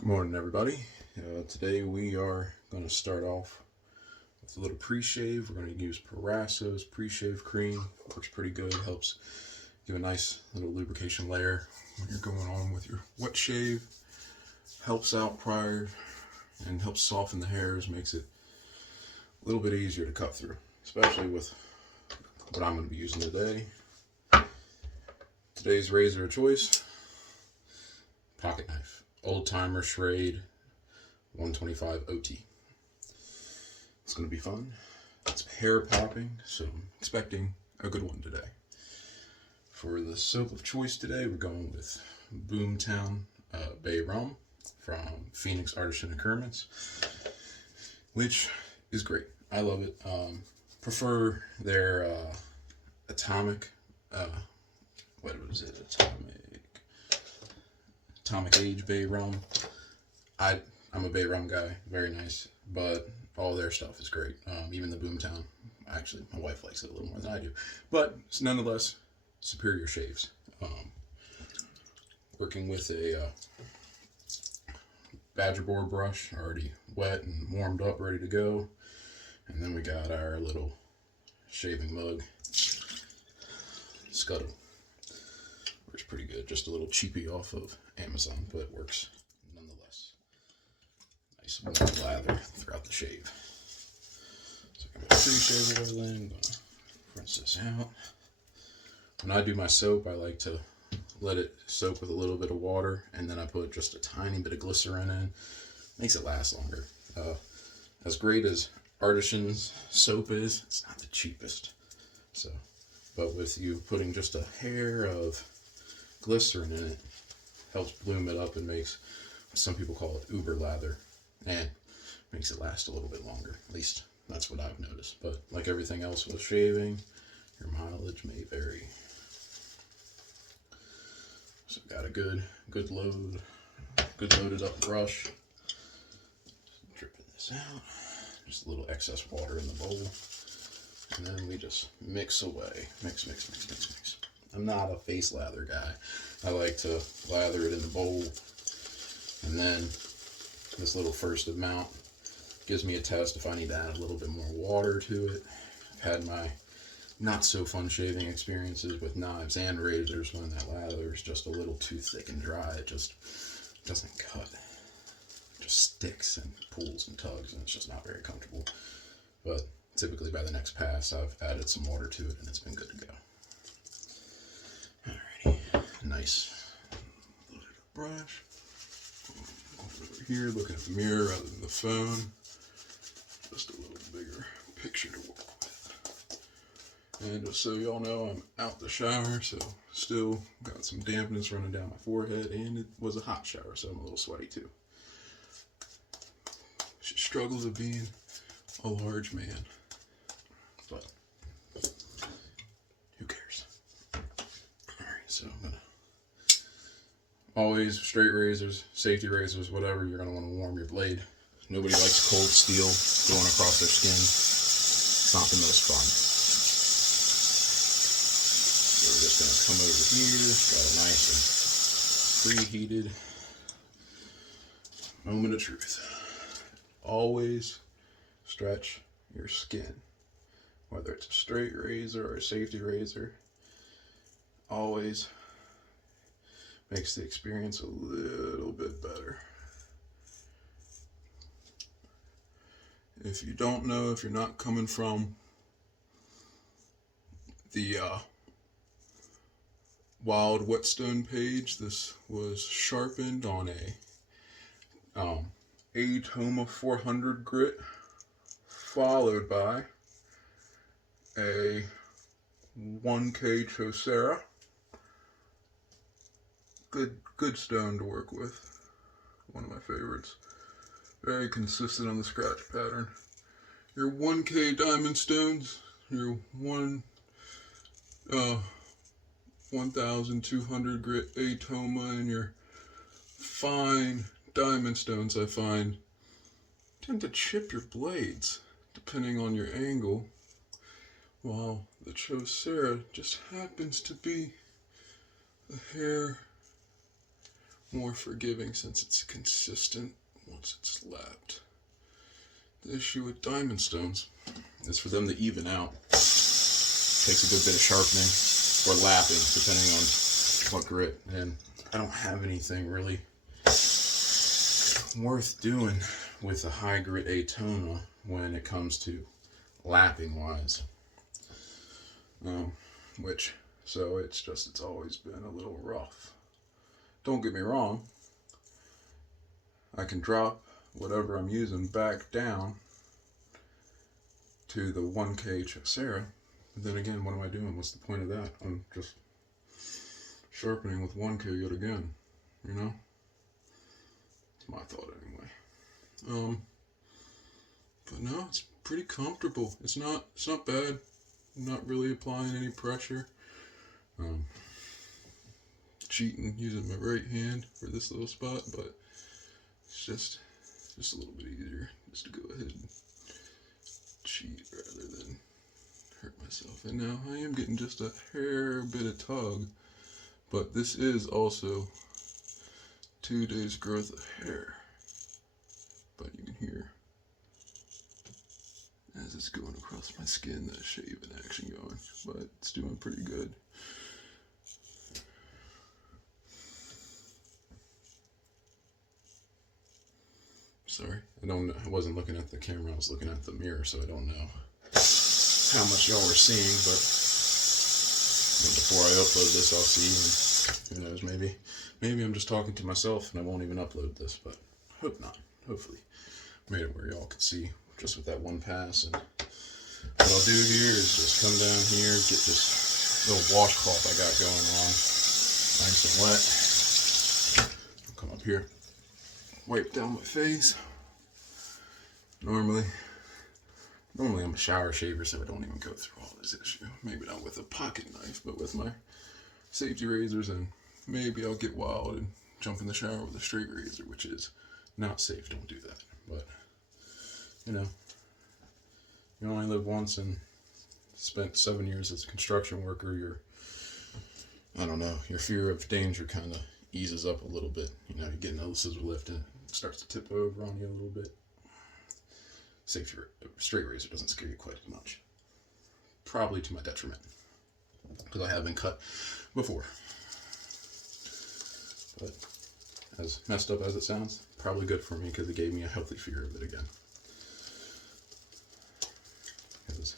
Good morning, everybody. Today we are going to start off with a little pre-shave. We're going to use Parasso's pre-shave cream. Works pretty good. Helps give a nice little lubrication layer when you're going on with your wet shave. Helps out prior and helps soften the hairs. Makes it a little bit easier to cut through, especially with what I'm going to be using today. Today's razor of choice, pocket knife. Old timer Schrade 125 OT. It's going to be fun. It's hair popping, so I'm expecting a good one today. For the soap of choice today, we're going with Boomtown Bay Rum from Phoenix Artisan Experiments, which is great. I love it. Prefer their atomic, what was it? Atomic Age Bay Rum. I'm a Bay Rum guy, very nice, but all their stuff is great. Even the Boomtown, actually, my wife likes it a little more than I do, but it's nonetheless superior shaves. Working with a badger boar brush, already wet and warmed up, ready to go, and then we got our little shaving mug, Scuttle. Works pretty good, just a little cheapy off of Amazon, but it works nonetheless. Nice warm lather throughout the shave. So I'm going to pre-shave oil in, I'm going to rinse this out. When I do my soap, I like to let it soak with a little bit of water, and then I put just a tiny bit of glycerin in. Makes it last longer. As great as Artisan's soap is, it's not the cheapest. But with you putting just a hair of glycerin in it, helps bloom it up and makes what some people call it uber lather, and makes it last a little bit longer. At least that's what I've noticed. But like everything else with shaving, your mileage may vary. So got a good loaded up brush. Just dripping this out. Just a little excess water in the bowl, and then we just mix away. Mix. I'm not a face lather guy. I like to lather it in the bowl, and then this little first amount gives me a test if I need to add a little bit more water to it. I've had my not so fun shaving experiences with knives and razors when that lather is just a little too thick and dry. It just doesn't cut. It just sticks and pulls and tugs, and it's just not very comfortable. But typically by the next pass, I've added some water to it, and it's been good to go. Alrighty, nice loaded up brush. Over here, looking at the mirror rather than the phone. Just a little bigger picture to work with. And just so y'all know, I'm out the shower, so still got some dampness running down my forehead, and it was a hot shower, so I'm a little sweaty too. She struggles of being a large man, but who cares? Alright, so I'm gonna always straight razors, safety razors, whatever, you're gonna want to warm your blade. Nobody likes cold steel going across their skin. It's not the most fun. So we're just gonna come over here, got a nice and preheated moment of truth. Always stretch your skin, whether it's a straight razor or a safety razor. Always makes the experience a little bit better. If you don't know, if you're not coming from the Wild Whetstone page, this was sharpened on a atoma 400 grit, followed by a 1K chosera. Good stone to work with. One of my favorites. Very consistent on the scratch pattern. Your 1K diamond stones, your 1,200 grit atoma, and your fine diamond stones, I find, tend to chip your blades depending on your angle, while the chosera just happens to be a hair more forgiving since it's consistent once it's lapped. The issue with diamond stones is for them to even out. Takes a good bit of sharpening or lapping, depending on what grit. And I don't have anything really worth doing with a high grit atoma when it comes to lapping wise. So it's always been a little rough. Don't get me wrong, I can drop whatever I'm using back down to the 1K chosera, but then again, what am I doing? What's the point of that? I'm just sharpening with 1K yet again, you know? It's my thought anyway. But no, it's pretty comfortable. It's not bad. I'm not really applying any pressure. Cheating using my right hand for this little spot, but it's just a little bit easier just to go ahead and cheat rather than hurt myself. And now I am getting just a hair bit of tug, but this is also 2 days growth of hair. But you can hear as it's going across my skin that shaving action going, but it's doing pretty good. Sorry, I wasn't looking at the camera, I was looking at the mirror, so I don't know how much y'all were seeing, but before I upload this, I'll see, and who knows, maybe I'm just talking to myself and I won't even upload this, but hope not. Hopefully made it where y'all could see just with that one pass. And what I'll do here is just come down here, get this little washcloth I got going on nice and wet. I'll come up here, wipe down my face. Normally I'm a shower shaver, so I don't even go through all this issue. Maybe not with a pocket knife, but with my safety razors, and maybe I'll get wild and jump in the shower with a straight razor, which is not safe. Don't do that. But, you know, you only live once, and spent 7 years as a construction worker, your fear of danger kind of eases up a little bit. You know, you're getting a scissor lift and it starts to tip over on you a little bit. Straight razor doesn't scare you quite as much. Probably to my detriment, because I have been cut before. But as messed up as it sounds, probably good for me because it gave me a healthy fear of it again. Because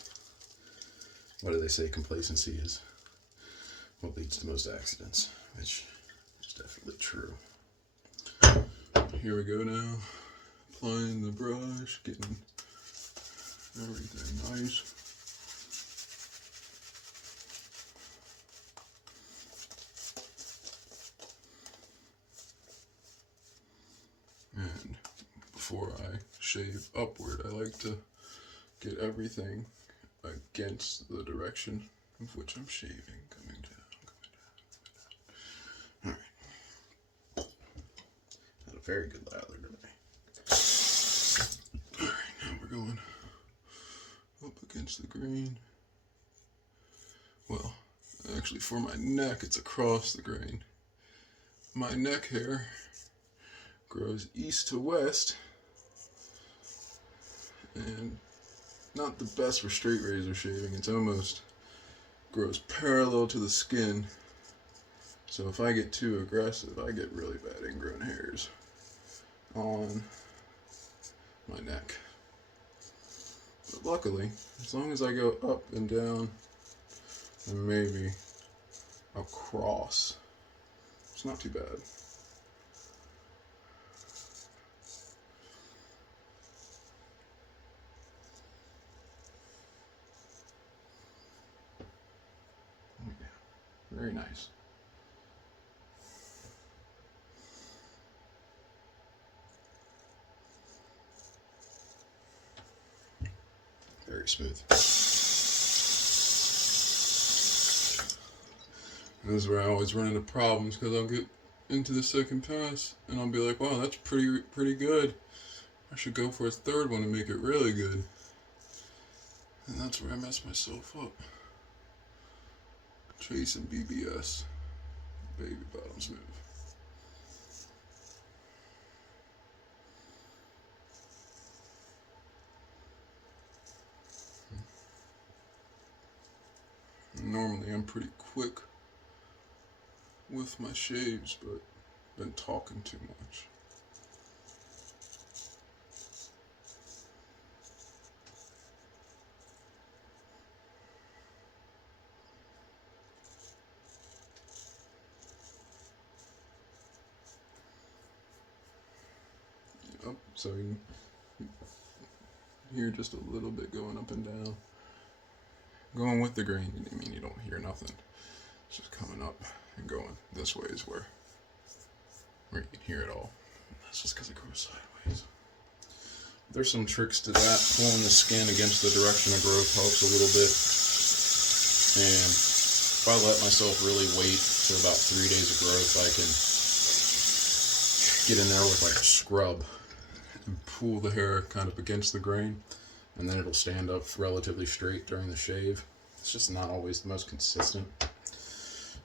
what do they say? Complacency is what leads to most accidents, which is definitely true. Here we go now, applying the brush, getting everything nice. And before I shave upward, I like to get everything against the direction of which I'm shaving, coming down. Alright. Had a very good lather today. Alright, now we're going up against the grain. Well, actually for my neck, it's across the grain. My neck hair grows east to west, and not the best for straight razor shaving. It's almost grows parallel to the skin, so if I get too aggressive, I get really bad ingrown hairs on my neck. But luckily, as long as I go up and down and maybe across, it's not too bad. Very nice. Very smooth. This is where I always run into problems, because I'll get into the second pass and I'll be like, wow, that's pretty good. I should go for a third one and make it really good. And that's where I mess myself up. Chasing BBS, baby bottoms move. Normally I'm pretty quick with my shaves, but been talking too much. Yep, so you hear just a little bit going up and down. Going with the grain, I mean, you don't hear nothing. It's just coming up and going this way is where you can hear it all. That's just because it goes sideways. There's some tricks to that. Pulling the skin against the direction of growth helps a little bit. And if I let myself really wait till about 3 days of growth, I can get in there with like a scrub And pull the hair kind of against the grain. and then it'll stand up relatively straight during the shave. It's just not always the most consistent.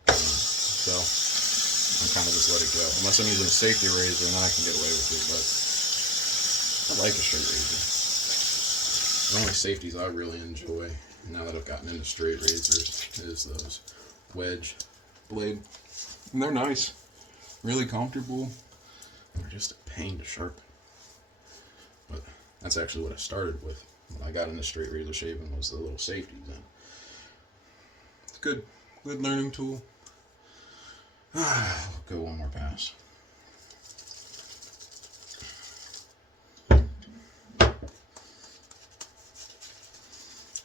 So I'm kind of just let it go. Unless I'm using a safety razor, and then I can get away with it, but I like a straight razor. The only safeties I really enjoy, now that I've gotten into straight razors, is those wedge blade. And they're nice. Really comfortable. They're just a pain to sharpen. But that's actually what I started with when I got into straight razor shaving, was the little safeties. And It's good. Good learning tool. I'll go one more pass.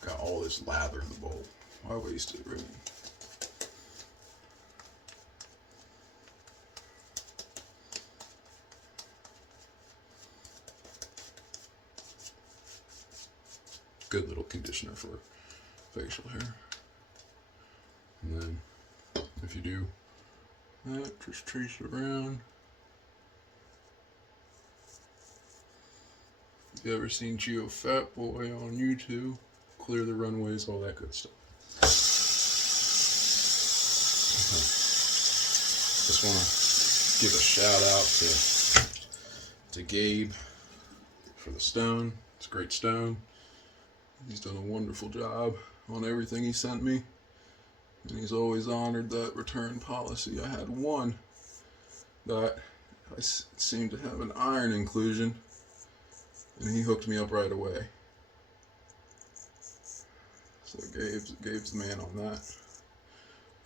Got all this lather in the bowl. Why waste it, really? Good little conditioner for facial hair. And then, if you do that, just trace it around. If you ever seen Geo Fat Boy on YouTube, clear the runways, all that good stuff. Just want to give a shout out to Gabe For the stone, it's a great stone. He's done a wonderful job on everything he sent me. And he's always honored that return policy. I had one that I seemed to have an iron inclusion, and he hooked me up right away. So Gabe's the man on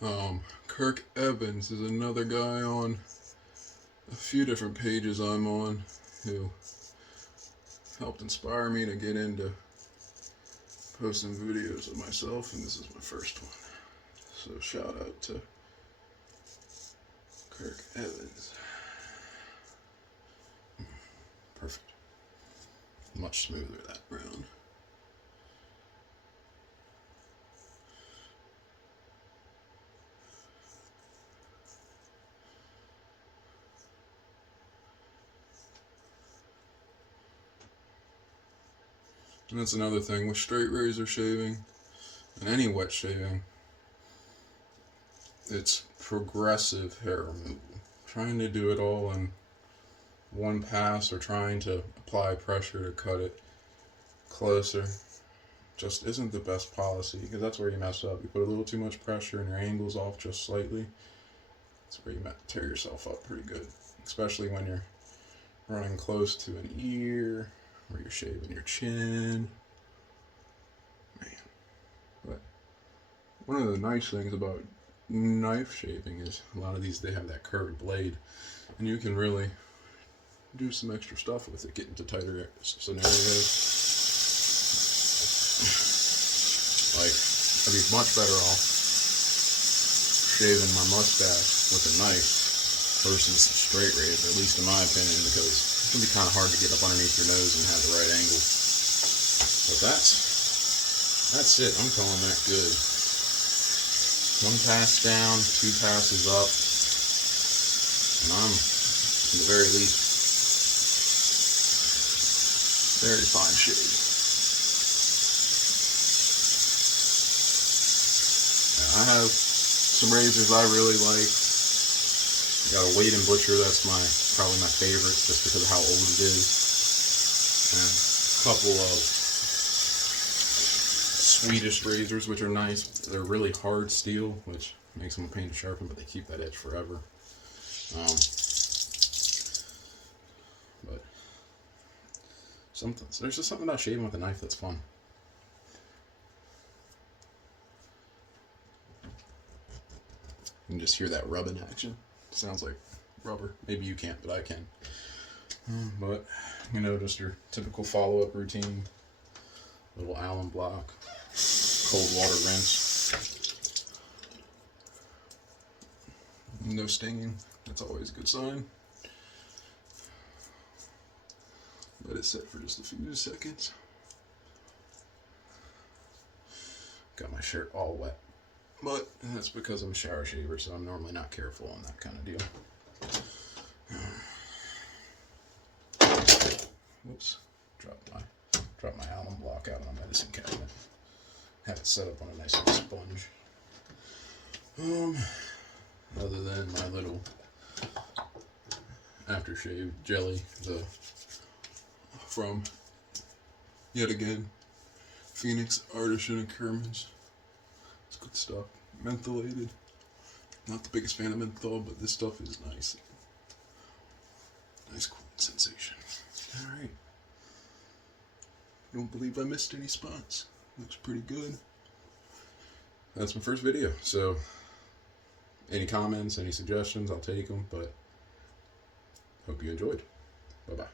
that. Kirk Evans is another guy on a few different pages I'm on who helped inspire me to get into posting videos of myself, and this is my first one. So shout out to Kirk Evans. Perfect. Much smoother that round. And that's another thing with straight razor shaving and any wet shaving. It's progressive hair removal. Trying to do it all in one pass or trying to apply pressure to cut it closer just isn't the best policy, because that's where you mess up. You put a little too much pressure and your angle's off just slightly. That's where you tear yourself up pretty good, especially when you're running close to an ear or you're shaving your chin. Man. But one of the nice things about knife shaving is a lot of these, they have that curved blade, and you can really do some extra stuff with it, get into tighter scenarios. Like, I'd be much better off shaving my mustache with a knife versus a straight razor, at least in my opinion, because it can be kind of hard to get up underneath your nose and have the right angle. But that's it. I'm calling that good. One pass down, 2 passes up, and I'm, at the very least, very fine shade. I have some razors I really like. I got a Wade & Butcher, that's probably my favorite, just because of how old it is. And a couple of Swedish razors, which are nice. They're really hard steel, which makes them a pain to sharpen, but they keep that edge forever. But there's just something about shaving with a knife that's fun. You can just hear that rubbing action. Sounds like rubber. Maybe you can't, but I can. But, you know, just your typical follow-up routine. Little alum block. Cold water rinse. No stinging. That's always a good sign. Let it sit for just a few seconds. Got my shirt all wet. But that's because I'm a shower shaver, so I'm normally not careful on that kind of deal. Whoops. Dropped my alum block out on my medicine cabinet. Have it set up on a nice little sponge. Other than my little aftershave jelly, from, yet again, Phoenix Artisan and Kerman's. It's good stuff. Mentholated. Not the biggest fan of menthol, but this stuff is nice. Nice cool sensation. Alright. Don't believe I missed any spots. Looks pretty good. That's my first video, so any comments, any suggestions, I'll take them, but hope you enjoyed. Bye-bye.